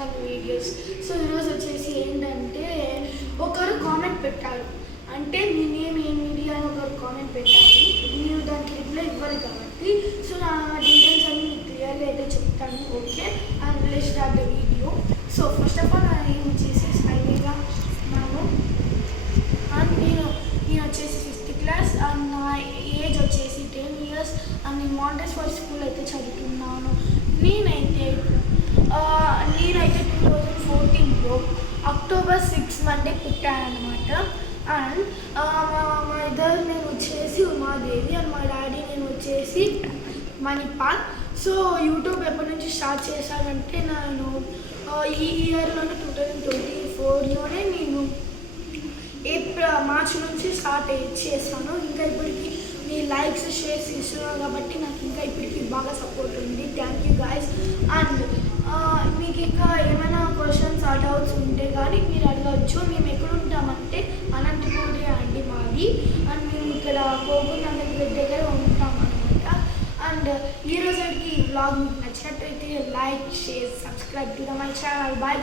మన videos. So ఈరోజు వచ్చేసి ఏంటంటే ఒకరు కామెంట్ పెట్టారు, అంటే మీ నేమ్ ఏం మీడియా అని ఒకరు కామెంట్ పెట్టారు. నేను దానికి రిప్లై ఇవ్వాలి కాబట్టి సో నా డీటెయిల్స్ అన్ని మీకు క్లియర్గా అయితే చెప్తాను. Okay, and let's start the video. So first of all నా నేమ్ వచ్చేసి స్మైలీగా ఉన్నాను, అండ్ నేను వచ్చేసి 5th క్లాస్, అండ్ నా ఏజ్ వచ్చేసి 10 years, అండ్ నేను మాంటెస్సరీ స్కూల్ అయితే చదువుతున్నాను. నేనైతే 2014లో October 6 మండే పుట్టానమాట. అండ్ మా ఇద్దరు నేను వచ్చేసి ఉమాదేవి, అండ్ మా డాడీ నేను వచ్చేసి మణిపాల్. సో యూట్యూబ్ ఎప్పటి నుంచి స్టార్ట్ చేశానంటే నేను ఈ ఇయర్లోనే 2024లోనే నేను మార్చ్ నుంచి స్టార్ట్ చేస్తాను. ఇంకా ఇప్పటికి మీ లైక్స్ షేర్స్ ఇస్తున్నారు కాబట్టి నాకు ఇంకా ఇప్పటికి బాగా సపోర్ట్ ఉంది. Thank you guys. అండ్ మీకు ఇంకా ఏమైనా క్వశ్చన్స్ డౌట్స్ ఉంటే కానీ మీరు అడగవచ్చు. మేము ఎక్కడ ఉంటామంటే అనంతపూరి అండి మాది, అండ్ మేము ఇక్కడ కోగునగర్ దగ్గర ఉంటాం అనమాట. అండ్ ఈ రోజుకి వ్లాగ్ మీకు నచ్చినట్టయితే like, share, subscribe to my channel. Bye.